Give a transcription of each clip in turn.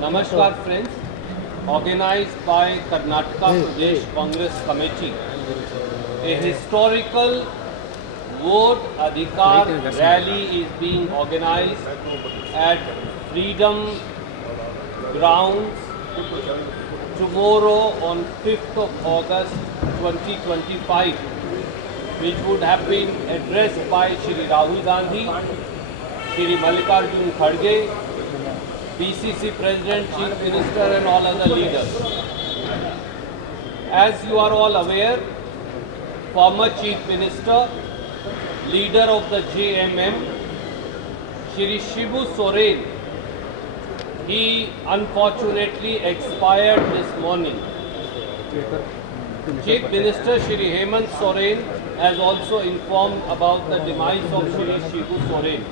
Namaskar friends, organized by Karnataka Pradesh Congress Committee, a historical vote Adhikar rally is being organized at Freedom Grounds tomorrow on 5th of August 2025, which would have been addressed by Shri Rahul Gandhi, Shri Mallikarjun Kharge, PCC President, Chief Minister and all other leaders. As you are all aware, former Chief Minister, leader of the JMM, Shri Shibu Soren, he unfortunately expired this morning. Chief Minister Shri Hemant Soren has also informed about the demise of Shri Shibu Soren.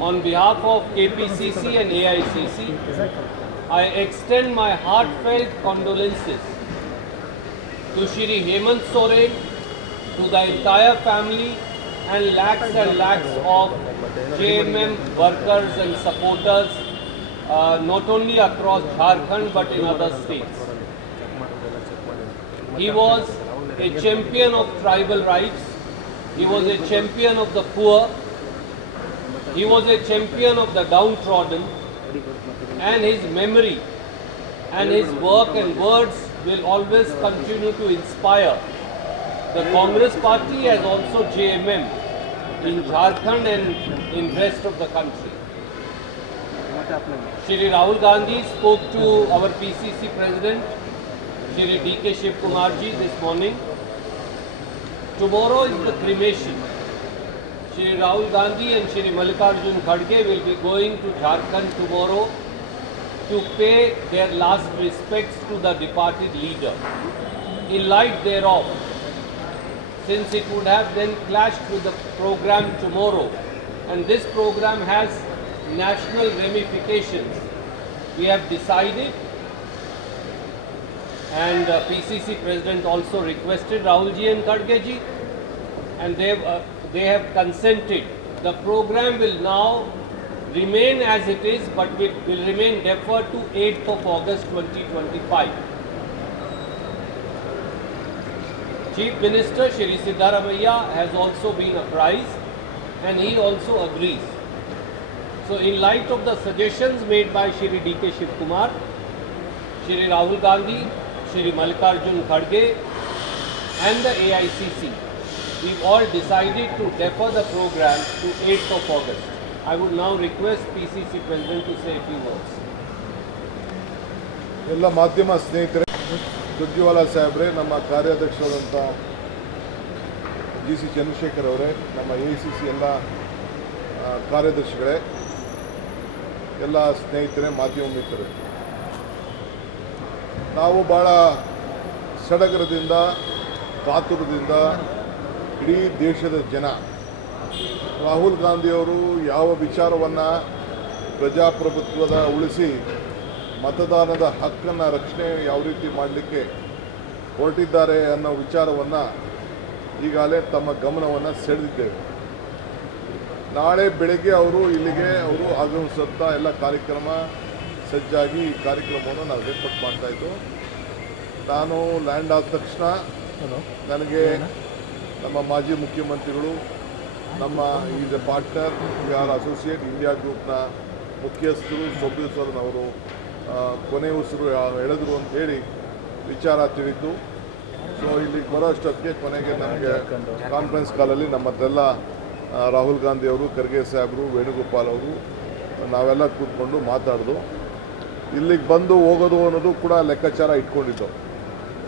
On behalf of KPCC and AICC, I extend my heartfelt condolences to Shri Hemant Soren, to the entire family and lakhs of JMM workers and supporters, not only across Jharkhand but in other states. He was a champion of tribal rights, he was a champion of the poor, he was a champion of the downtrodden, and his memory and his work and words will always continue to inspire the Congress party as also JMM in Jharkhand and in rest of the country. Shri Rahul Gandhi spoke to our PCC President, Shri D.K. Shiv Kumar ji this morning. Tomorrow is the cremation. Shri Rahul Gandhi and Shri Mallikarjun Kharge will be going to Jharkhand tomorrow to pay their last respects to the departed leader. In light thereof, since it would have then clashed with the program tomorrow, and this program has national ramifications, we have decided, and PCC President also requested Rahul ji and Kharge ji, and they have consented. The program will now remain as it is, but will remain deferred to 8th of August 2025. Chief Minister Shri Siddaramaiah has also been apprised and he also agrees. So in light of the suggestions made by Shri D.K. Shiv Kumar, Shri Rahul Gandhi, Shri Mallikarjun Kharge and the AICC, we've all decided to defer the program to 8th of August. I would now request PCC President to say a few words. ಎಲ್ಲ ಮಾಧ್ಯಮ ಸ್ನೇಹಿತರೆ, ಸುರ್ಜೇವಾಲಾ ಸಾಹೇಬ್ರೆ, ನಮ್ಮ ಕಾರ್ಯಾಧ್ಯಕ್ಷರಾದಂಥ GC Chandrashekhar ಅವರೇ, ನಮ್ಮ AICC ಎಲ್ಲ ಕಾರ್ಯದರ್ಶಿಗಳೇ, ಎಲ್ಲ ಸ್ನೇಹಿತರೆ, ಮಾಧ್ಯಮ ಮಿತ್ರರೇ, ನಾವು ಭಾಳ ಸಡಗರದಿಂದ ಕಾತುರದಿಂದ ಇಡೀ ದೇಶದ ಜನ ರಾಹುಲ್ ಗಾಂಧಿಯವರು ಯಾವ ವಿಚಾರವನ್ನು ಪ್ರಜಾಪ್ರಭುತ್ವದ ಉಳಿಸಿ ಮತದಾನದ ಹಕ್ಕನ್ನು ರಕ್ಷಣೆ ಯಾವ ರೀತಿ ಮಾಡಲಿಕ್ಕೆ ಹೊರಟಿದ್ದಾರೆ ಅನ್ನೋ ವಿಚಾರವನ್ನು ಈಗಾಗಲೇ ತಮ್ಮ ಗಮನವನ್ನು ಸೆಳೆದಿದ್ದೇವೆ. ನಾಳೆ ಬೆಳಗ್ಗೆ ಇಲ್ಲಿಗೆ ಆಗಮಿಸುವಂಥ ಎಲ್ಲ ಕಾರ್ಯಕ್ರಮ ಸಜ್ಜಾಗಿ ಈ ಕಾರ್ಯಕ್ರಮವನ್ನು ನಾವು ಏರ್ಪಾಟ್ ಮಾಡ್ತಾಯಿದ್ದು. ನಾನು ಲ್ಯಾಂಡ್ ಆದ ತಕ್ಷಣ ನನಗೆ ನಮ್ಮ ಮಾಜಿ ಮುಖ್ಯಮಂತ್ರಿಗಳು, ನಮ್ಮ is A partner, we are associate India ಗ್ರೂಪ್ನ ಮುಖ್ಯಸ್ಥರು ಸೊಬ್ಬೇಶ್ವರನ್ ಅವರು ಕೊನೆ ಉಸಿರು ಎಳೆದ್ರು ಅಂತೇಳಿ ವಿಚಾರ ತಿಳಿದ್ದು. ಸೊ ಇಲ್ಲಿಗೆ ಬರೋ ಅಷ್ಟೊತ್ತಿಗೆ ಕೊನೆಗೆ ನಮಗೆ ಕಾನ್ಫರೆನ್ಸ್ ಕಾಲಲ್ಲಿ ನಮ್ಮ ಹತ್ರೆಲ್ಲ ರಾಹುಲ್ ಗಾಂಧಿ ಅವರು, ಖರ್ಗೆ ಸಾಹೇಬರು, ವೇಣುಗೋಪಾಲ್ ಅವರು ನಾವೆಲ್ಲ ಕೂತ್ಕೊಂಡು ಮಾತಾಡೋದು. ಇಲ್ಲಿಗೆ ಬಂದು ಹೋಗೋದು ಅನ್ನೋದು ಕೂಡ ಲೆಕ್ಕಾಚಾರ ಇಟ್ಕೊಂಡಿದ್ದು.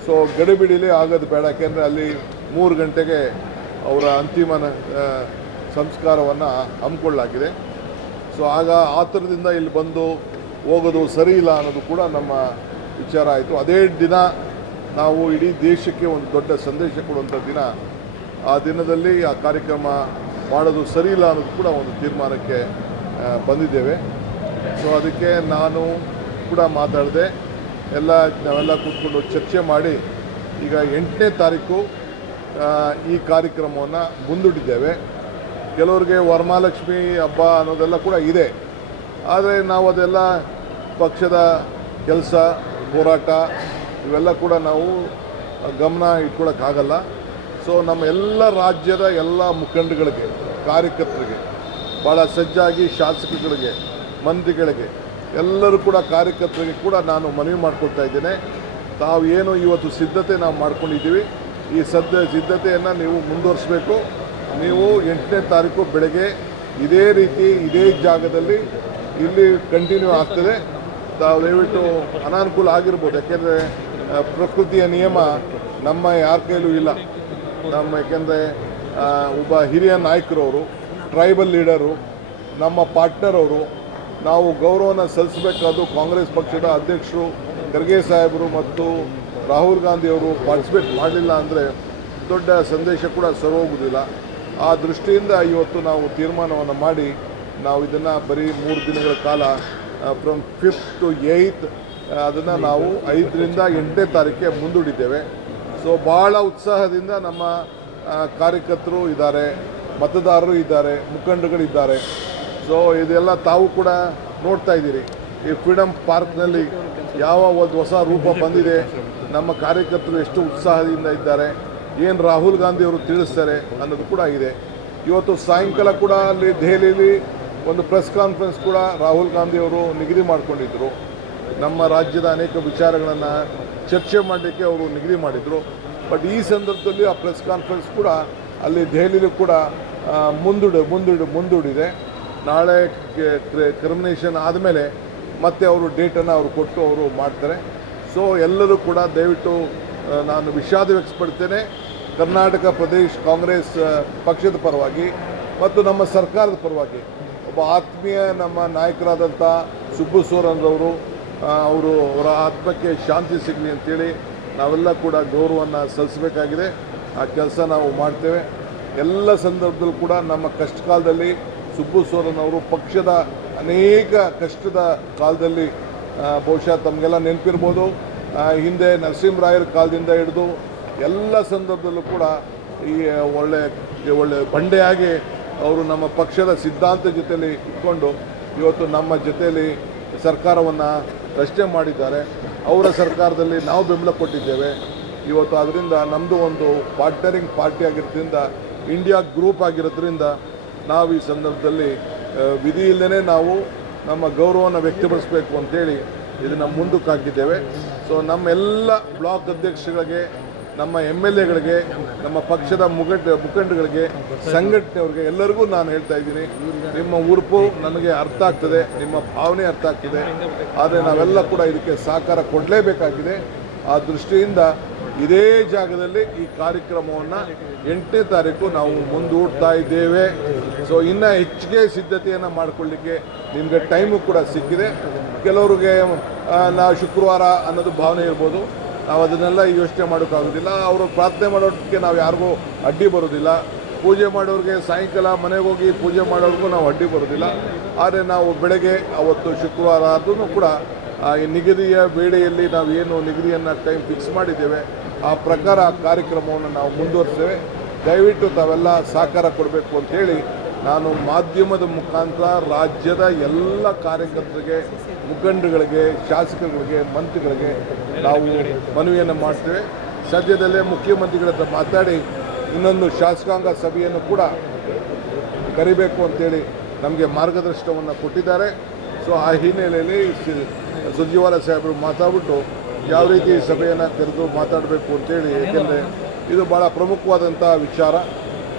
ಸೊ ಗಡಿಬಿಡಿಲಿ ಆಗೋದು ಬೇಡ, ಯಾಕೆಂದರೆ ಅಲ್ಲಿ 3 ಗಂಟೆಗೆ ಅವರ ಅಂತಿಮ ಸಂಸ್ಕಾರವನ್ನು ಹಮ್ಮಿಕೊಳ್ಳಲಾಗಿದೆ. ಸೊ ಆಗ ಆತುರದಿಂದ ಇಲ್ಲಿ ಬಂದು ಹೋಗೋದು ಸರಿ ಇಲ್ಲ ಅನ್ನೋದು ಕೂಡ ನಮ್ಮ ವಿಚಾರ ಆಯಿತು. ಅದೇ ದಿನ ನಾವು ಇಡೀ ದೇಶಕ್ಕೆ ಒಂದು ದೊಡ್ಡ ಸಂದೇಶ ಕೊಡುವಂಥ ದಿನ. ಆ ದಿನದಲ್ಲಿ ಆ ಕಾರ್ಯಕ್ರಮ ಮಾಡೋದು ಸರಿ ಇಲ್ಲ ಅನ್ನೋದು ಕೂಡ ಒಂದು ತೀರ್ಮಾನಕ್ಕೆ ಬಂದಿದ್ದೇವೆ. ಸೊ ಅದಕ್ಕೆ ನಾನು ಕೂಡ ಮಾತಾಡಿದೆ, ನಾವೆಲ್ಲ ಕೂತ್ಕೊಂಡು ಚರ್ಚೆ ಮಾಡಿ ಈಗ 8ನೇ ತಾರೀಕು ಈ ಕಾರ್ಯಕ್ರಮವನ್ನು ಮುಂದೂಡಿದ್ದೇವೆ. ಕೆಲವರಿಗೆ ವರಮಹಾಲಕ್ಷ್ಮಿ ಹಬ್ಬ ಅನ್ನೋದೆಲ್ಲ ಕೂಡ ಇದೆ. ಆದರೆ ನಾವು ಅದೆಲ್ಲ ಪಕ್ಷದ ಕೆಲಸ ಹೋರಾಟ ಇವೆಲ್ಲ ಕೂಡ ನಾವು ಗಮನ ಇಟ್ಕೊಳ್ಳೋಕ್ಕಾಗಲ್ಲ. ಸೊ ನಮ್ಮ ಎಲ್ಲ ರಾಜ್ಯದ ಎಲ್ಲ ಮುಖಂಡಗಳಿಗೆ, ಕಾರ್ಯಕರ್ತರಿಗೆ, ಭಾಳ ಸಜ್ಜಾಗಿ ಶಾಸಕರಿಗೆ, ಮಂತ್ರಿಗಳಿಗೆ, ಎಲ್ಲರೂ ಕೂಡ ಕಾರ್ಯಕರ್ತರಿಗೆ ಕೂಡ ನಾನು ಮನವಿ ಮಾಡ್ಕೊಳ್ತಾ ಇದ್ದೇನೆ. ತಾವು ಏನು ಇವತ್ತು ಸಿದ್ಧತೆ ನಾವು ಮಾಡ್ಕೊಂಡಿದ್ದೀವಿ, ಈ ಸಿದ್ಧತೆಯನ್ನು ನೀವು ಮುಂದುವರಿಸಬೇಕು. ನೀವು 8ನೇ ತಾರೀಕು ಬೆಳಗ್ಗೆ ಇದೇ ರೀತಿ ಇದೇ ಜಾಗದಲ್ಲಿ ಇಲ್ಲಿ ಕಂಟಿನ್ಯೂ ಆಗ್ತದೆ. ತಾವು ದಯವಿಟ್ಟು ಅನಾನುಕೂಲ ಆಗಿರ್ಬೋದು, ಯಾಕೆಂದರೆ ಪ್ರಕೃತಿಯ ನಿಯಮ ನಮ್ಮ ಯಾರ ಕೈಲೂ ಇಲ್ಲ. ಯಾಕೆಂದರೆ ಒಬ್ಬ ಹಿರಿಯ ನಾಯಕರವರು, ಟ್ರೈಬಲ್ ಲೀಡರು, ನಮ್ಮ ಪಾರ್ಟ್ನರ್ ಅವರು, ನಾವು ಗೌರವನ ಸಲ್ಲಿಸಬೇಕಾದ್ದು ಕಾಂಗ್ರೆಸ್ ಪಕ್ಷದ ಅಧ್ಯಕ್ಷರು ಖರ್ಗೆ ಸಾಹೇಬರು ಮತ್ತು ರಾಹುಲ್ ಗಾಂಧಿಯವರು ಪಾರ್ಟಿಸಿಪೇಟ್ ಮಾಡಲಿಲ್ಲ ಅಂದರೆ ದೊಡ್ಡ ಸಂದೇಶ ಕೂಡ ಸರೋಗುವುದಿಲ್ಲ. ಆ ದೃಷ್ಟಿಯಿಂದ ಇವತ್ತು ನಾವು ತೀರ್ಮಾನವನ್ನು ಮಾಡಿ ನಾವು ಇದನ್ನು ಬರೀ 3 ದಿನಗಳ ಕಾಲ ಫ್ರಮ್ 5th to 8th ಅದನ್ನು ನಾವು 5ರಿಂದ 8ನೇ ತಾರೀಕಿಗೆ ಮುಂದೂಡಿದ್ದೇವೆ. ಸೊ ಭಾಳ ಉತ್ಸಾಹದಿಂದ ನಮ್ಮ ಕಾರ್ಯಕರ್ತರು ಇದ್ದಾರೆ, ಮತದಾರರು ಇದ್ದಾರೆ, ಮುಖಂಡರುಗಳಿದ್ದಾರೆ. ಸೊ ಇದೆಲ್ಲ ತಾವು ಕೂಡ ನೋಡ್ತಾ ಇದ್ದೀರಿ. ಈ ಫ್ರೀಡಮ್ ಪಾರ್ಕ್ನಲ್ಲಿ ಯಾವ ಒಂದು ಹೊಸ ರೂಪ ಬಂದಿದೆ, ನಮ್ಮ ಕಾರ್ಯಕರ್ತರು ಎಷ್ಟು ಉತ್ಸಾಹದಿಂದ ಇದ್ದಾರೆ, ಏನು ರಾಹುಲ್ ಗಾಂಧಿ ಅವರು ತಿಳಿಸ್ತಾರೆ ಅನ್ನೋದು ಕೂಡ ಇದೆ. ಇವತ್ತು ಸಾಯಂಕಾಲ ಕೂಡ ಅಲ್ಲಿ ದೆಹಲಿಯಲ್ಲಿ ಒಂದು ಪ್ರೆಸ್ ಕಾನ್ಫರೆನ್ಸ್ ಕೂಡ ರಾಹುಲ್ ಗಾಂಧಿ ಅವರು ನಿಗದಿ ಮಾಡಿಕೊಂಡಿದ್ದರು. ನಮ್ಮ ರಾಜ್ಯದ ಅನೇಕ ವಿಚಾರಗಳನ್ನು ಚರ್ಚೆ ಮಾಡಲಿಕ್ಕೆ ಅವರು ನಿಗದಿ ಮಾಡಿದರು. ಬಟ್ ಈ ಸಂದರ್ಭದಲ್ಲಿ ಆ ಪ್ರೆಸ್ ಕಾನ್ಫರೆನ್ಸ್ ಕೂಡ ಅಲ್ಲಿ ದೆಹಲಿಯಲ್ಲೂ ಕೂಡ ಮುಂದೂಡಿದೆ. ನಾಳೆ ಕರ್ಮಿನೇಷನ್ ಆದಮೇಲೆ ಮತ್ತೆ ಅವರು ಡೇಟನ್ನು ಅವರು ಕೊಟ್ಟು ಅವರು ಮಾಡ್ತಾರೆ. ಸೊ ಎಲ್ಲರೂ ಕೂಡ ದಯವಿಟ್ಟು ನಾನು ವಿಷಾದ ವ್ಯಕ್ತಪಡ್ತೇನೆ ಕರ್ನಾಟಕ ಪ್ರದೇಶ್ ಕಾಂಗ್ರೆಸ್ ಪಕ್ಷದ ಪರವಾಗಿ ಮತ್ತು ನಮ್ಮ ಸರ್ಕಾರದ ಪರವಾಗಿ. ಒಬ್ಬ ಆತ್ಮೀಯ ನಮ್ಮ ನಾಯಕರಾದಂಥ ಸುಬ್ಬು ಸೋರನ್ರವರು ಅವರ ಆತ್ಮಕ್ಕೆ ಶಾಂತಿ ಸಿಗಲಿ ಅಂತೇಳಿ ನಾವೆಲ್ಲ ಕೂಡ ಗೌರವವನ್ನು ಸಲ್ಲಿಸಬೇಕಾಗಿದೆ. ಆ ಕೆಲಸ ನಾವು ಮಾಡ್ತೇವೆ. ಎಲ್ಲ ಸಂದರ್ಭದಲ್ಲೂ ಕೂಡ ನಮ್ಮ ಕಷ್ಟ ಕಾಲದಲ್ಲಿ ಸುಬ್ಬು ಸೋರನ್ ಅವರು ಪಕ್ಷದ ಅನೇಕ ಕಷ್ಟದ ಕಾಲದಲ್ಲಿ ಬಹುಶಃ ತಮಗೆಲ್ಲ ನೆನಪಿರ್ಬೋದು, ಹಿಂದೆ ನರಸಿಂಹರಾಯರ ಕಾಲದಿಂದ ಹಿಡಿದು ಎಲ್ಲ ಸಂದರ್ಭದಲ್ಲೂ ಕೂಡ ಈ ಒಳ್ಳೆ ಬಂಡೆಯಾಗಿ ಅವರು ನಮ್ಮ ಪಕ್ಷದ ಸಿದ್ಧಾಂತ ಜೊತೆಯಲ್ಲಿ ಇಟ್ಕೊಂಡು ಇವತ್ತು ನಮ್ಮ ಜೊತೆಯಲ್ಲಿ ಸರ್ಕಾರವನ್ನು ರಚನೆ ಮಾಡಿದ್ದಾರೆ. ಅವರ ಸರ್ಕಾರದಲ್ಲಿ ನಾವು ಬೆಂಬಲ ಕೊಟ್ಟಿದ್ದೇವೆ. ಇವತ್ತು ಅದರಿಂದ ನಮ್ಮದು ಒಂದು ಪಾರ್ಟ್ನರಿಂಗ್ ಪಾರ್ಟಿ ಆಗಿರೋದ್ರಿಂದ, ಇಂಡಿಯಾ ಗ್ರೂಪ್ ಆಗಿರೋದ್ರಿಂದ ನಾವು ಈ ಸಂದರ್ಭದಲ್ಲಿ ವಿಧಿ ಇಲ್ಲದೇ ನಾವು ನಮ್ಮ ಗೌರವವನ್ನು ವ್ಯಕ್ತಪಡಿಸಬೇಕು ಅಂತೇಳಿ ಇದನ್ನು ಮುಂದಕ್ಕೆ ಹಾಕಿದ್ದೇವೆ. ಸೊ ನಮ್ಮೆಲ್ಲ ಬ್ಲಾಕ್ ಅಧ್ಯಕ್ಷಗಳಿಗೆ, ನಮ್ಮ MLAಗಳಿಗೆ, ನಮ್ಮ ಪಕ್ಷದ ಮುಖಂಡಗಳಿಗೆ, ಸಂಘಟನೆಯವ್ರಿಗೆ ಎಲ್ಲರಿಗೂ ನಾನು ಹೇಳ್ತಾ ಇದ್ದೀನಿ, ನಿಮ್ಮ ಉರುಪು ನನಗೆ ಅರ್ಥ ಆಗ್ತದೆ, ನಿಮ್ಮ ಭಾವನೆ ಅರ್ಥ ಆಗ್ತದೆ. ಆದರೆ ನಾವೆಲ್ಲ ಕೂಡ ಇದಕ್ಕೆ ಸಹಕಾರ ಕೊಡಲೇಬೇಕಾಗಿದೆ. ಆ ದೃಷ್ಟಿಯಿಂದ ಇದೇ ಜಾಗದಲ್ಲಿ ಈ ಕಾರ್ಯಕ್ರಮವನ್ನು 8ನೇ ತಾರೀಕು ನಾವು ಮುಂದೂಡ್ತಾ ಇದ್ದೇವೆ. ಸೊ ಇನ್ನು ಹೆಚ್ಚಿಗೆ ಸಿದ್ಧತೆಯನ್ನು ಮಾಡಿಕೊಳ್ಳಿಕ್ಕೆ ನಿಮಗೆ ಟೈಮು ಕೂಡ ಸಿಕ್ಕಿದೆ. ಕೆಲವ್ರಿಗೆ ನಾವು ಶುಕ್ರವಾರ ಅನ್ನೋದು ಭಾವನೆ ಇರ್ಬೋದು, ನಾವು ಅದನ್ನೆಲ್ಲ ಯೋಚನೆ ಮಾಡೋಕ್ಕಾಗೋದಿಲ್ಲ. ಅವರು ಪ್ರಾರ್ಥನೆ ಮಾಡೋದಕ್ಕೆ ನಾವು ಯಾರಿಗೂ ಅಡ್ಡಿ ಬರೋದಿಲ್ಲ. ಪೂಜೆ ಮಾಡೋರಿಗೆ ಸಾಯಂಕಾಲ ಮನೆಗೆ ಹೋಗಿ ಪೂಜೆ ಮಾಡೋರಿಗೂ ನಾವು ಅಡ್ಡಿ ಬರೋದಿಲ್ಲ. ಆದರೆ ನಾವು ಬೆಳಗ್ಗೆ ಅವತ್ತು ಶುಕ್ರವಾರ ಅದನ್ನು ಕೂಡ ಈ ನಿಗದಿಯ ವೇಳೆಯಲ್ಲಿ ನಾವು ಏನು ನಿಗದಿಯನ್ನು ಟೈಮ್ ಫಿಕ್ಸ್ ಮಾಡಿದ್ದೇವೆ ಆ ಪ್ರಕಾರ ಕಾರ್ಯಕ್ರಮವನ್ನು ನಾವು ಮುಂದುವರಿಸ್ತೇವೆ. ದಯವಿಟ್ಟು ತಾವೆಲ್ಲ ಸಹಕಾರ ಕೊಡಬೇಕು ಅಂತೇಳಿ ನಾನು ಮಾಧ್ಯಮದ ಮುಖಾಂತರ ರಾಜ್ಯದ ಎಲ್ಲ ಕಾರ್ಯಕರ್ತರಿಗೆ, ಮುಖಂಡರುಗಳಿಗೆ, ಶಾಸಕರುಗಳಿಗೆ, ಮಂತ್ರಿಗಳಿಗೆ ನಾವು ಮನವಿಯನ್ನು ಮಾಡ್ತೇವೆ. ಸದ್ಯದಲ್ಲೇ ಮುಖ್ಯಮಂತ್ರಿಗಳ ಹತ್ರ ಮಾತಾಡಿ ಇನ್ನೊಂದು ಶಾಸಕಾಂಗ ಸಭೆಯನ್ನು ಕೂಡ ಕರಿಬೇಕು ಅಂತೇಳಿ ನಮಗೆ ಮಾರ್ಗದರ್ಶನವನ್ನು ಕೊಟ್ಟಿದ್ದಾರೆ. ಸೊ ಆ ಹಿನ್ನೆಲೆಯಲ್ಲಿ ಸುರ್ಜೇವಾಲಾ ಸಾಹೇಬರು ಮಾತಾಡ್ಬಿಟ್ಟು ಯಾವ ರೀತಿ ಸಭೆಯನ್ನು ಕರೆದು ಮಾತಾಡಬೇಕು ಅಂತೇಳಿ, ಏಕೆಂದರೆ ಇದು ಭಾಳ ಪ್ರಮುಖವಾದಂಥ ವಿಚಾರ.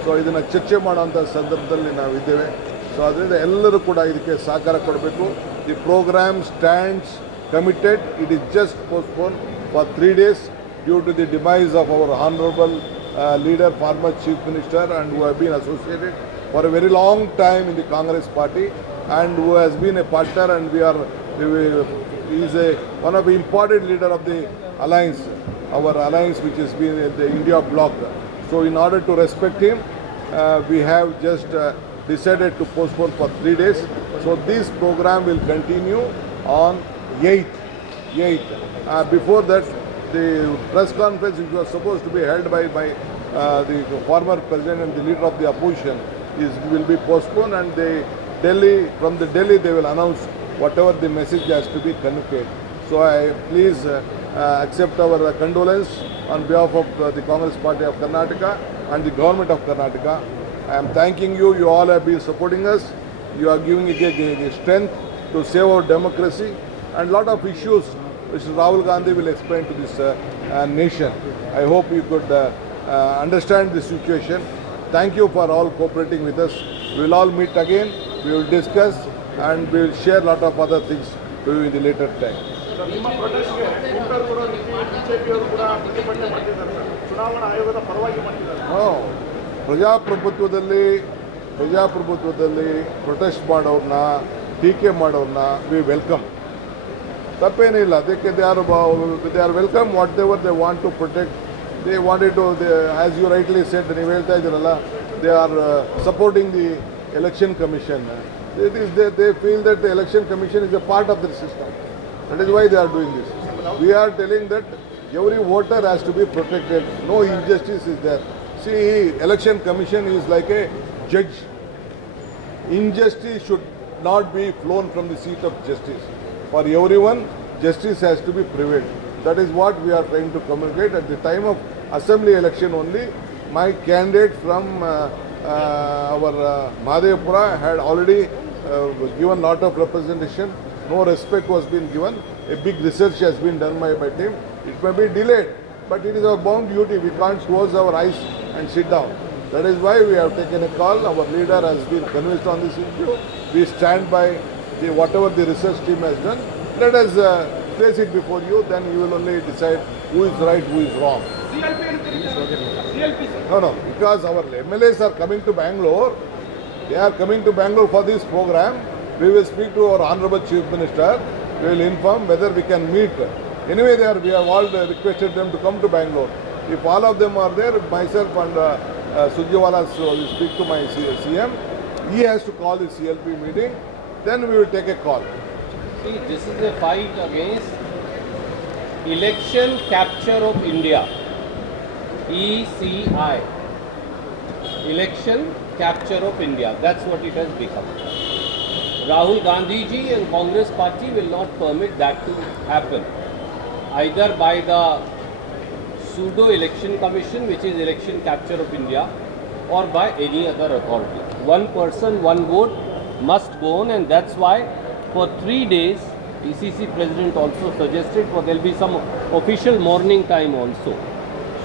ಸೊ ಇದನ್ನು ಚರ್ಚೆ ಮಾಡೋಂಥ ಸಂದರ್ಭದಲ್ಲಿ ನಾವಿದ್ದೇವೆ. ಸೊ ಅದರಿಂದ ಎಲ್ಲರೂ ಕೂಡ ಇದಕ್ಕೆ ಸಹಕಾರ ಕೊಡಬೇಕು. The programme stands committed. It is just postpone for 3 days due to the demise of our honourable leader, former chief minister, and who have been associated for a very long time in the Congress party, and who has been a partner, and he is one of the important leader of the alliance, our alliance which has been the India bloc. So in order to respect him, we have just decided to postpone for 3 days. So this program will continue on 8th. Before that, the press conference which was supposed to be held by the former president and the leader of the opposition will be postponed, and from the Delhi they will announce whatever the message has to be conveyed. So I please accept our condolence on behalf of the Congress Party of Karnataka and the government of Karnataka. I am thanking you. You all have been supporting us. You are giving a strength to save our democracy, and lot of issues which Rahul Gandhi will explain to this nation. I hope you could understand the situation. Thank you for all cooperating with us. We will all meet again. We will discuss and we will share lot of other things to you in the later time. Sir, ನಿಮ್ಮ ಪ್ರೊಟೆಸ್ಟ್ಗೆ ಉತ್ತರ ಕೊಡೋ ರೀತಿ ಬಿಜೆಪಿಯವರು ಕೂಡ ಪ್ರತಿಭಟನೆ ಮಾಡ್ತಿದ್ದಾರೆ sir. ಚುನಾವಣಾ ಆಯೋಗದ ಪರವಾಗಿ ಮಾಡ್ತಿದ್ದಾರೆ. ಪ್ರಜಾಪ್ರಭುತ್ವದಲ್ಲಿ ಪ್ರೊಟೆಸ್ಟ್ ಮಾಡೋರನ್ನ, ಟೀಕೆ ಮಾಡೋರನ್ನ ವಿ ವೆಲ್ಕಮ್. ತಪ್ಪೇನಿಲ್ಲ. ಅದಕ್ಕೆ they are welcome. Whatever they want to protect, they wanted to, as you rightly said, ನೀವು ಹೇಳ್ತಾ ಇದ್ದೀರಲ್ಲ, they are supporting the election commission. They feel that the election commission is a part of the system. That is why they are doing this. We are telling that every voter has to be protected. No injustice is there. See, election commission is like a judge. Injustice should not be flown from the seat of justice. For everyone, justice has to be prevailed. That is what we are trying to communicate. At the time of assembly election only, my candidate from our Mahadevapura had already given lot of representation. No respect was being given. A big research has been done by my team. It may be delayed, but it is our bound duty. We can't close our eyes and sit down. That is why we have taken a call. Our leader has been convinced on this issue. We stand by whatever the research team has done. Let us place it before you. Then you will only decide who is right, who is wrong. No, because our MLAs are coming to Bangalore. They are coming to Bangalore for this program. We will speak to our Honorable Chief Minister. We will inform whether we can meet. Anyway, we have all requested them to come to Bangalore. If all of them are there, myself and Surjewala will speak to my CM. He has to call the CLP meeting. Then we will take a call. See, this is a fight against Election Capture of India. ECI. Election Capture of India. That's what it has become. Rahul Gandhi ji and Congress party will not permit that to happen. Either by the pseudo election commission, which is Election Capture of India, or by any other authority. One person, one vote must go on, and that's why for 3 days, ECC president also suggested there will be some official morning time also.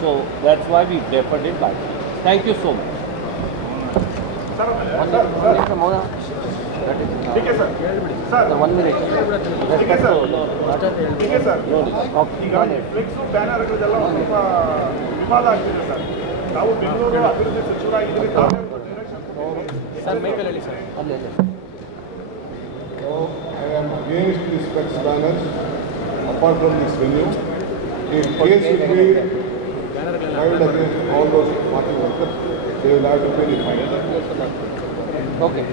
So that's why we deferred it back. Thank you so much. ठीक है sir. Sir, 1 minute. ठीक है सರ್. ठीक है sir. ಈಗ flex ಬ್ಯಾನರ್ಗಳೆಲ್ಲ ಸ್ವಲ್ಪ ವಿವಾದ ಆಗ್ತಿದೆ ಸರ್. ನಾವು ಬೆಂಗಳೂರು ಅಭಿವೃದ್ಧಿ ಸಚಿವರಾಗಿದ್ದೀವಿ. ತಾವೇ ಡೈರೆಕ್ಷನ್ ಸರ್ ಮೈಕಲ್ ಹೇಳಿ ಸರ್. ಅಲ್ಲೇ So I am against these flex banners apart from this venue. A case will be filed against all those party workers. They will have to pay the fine. Okay.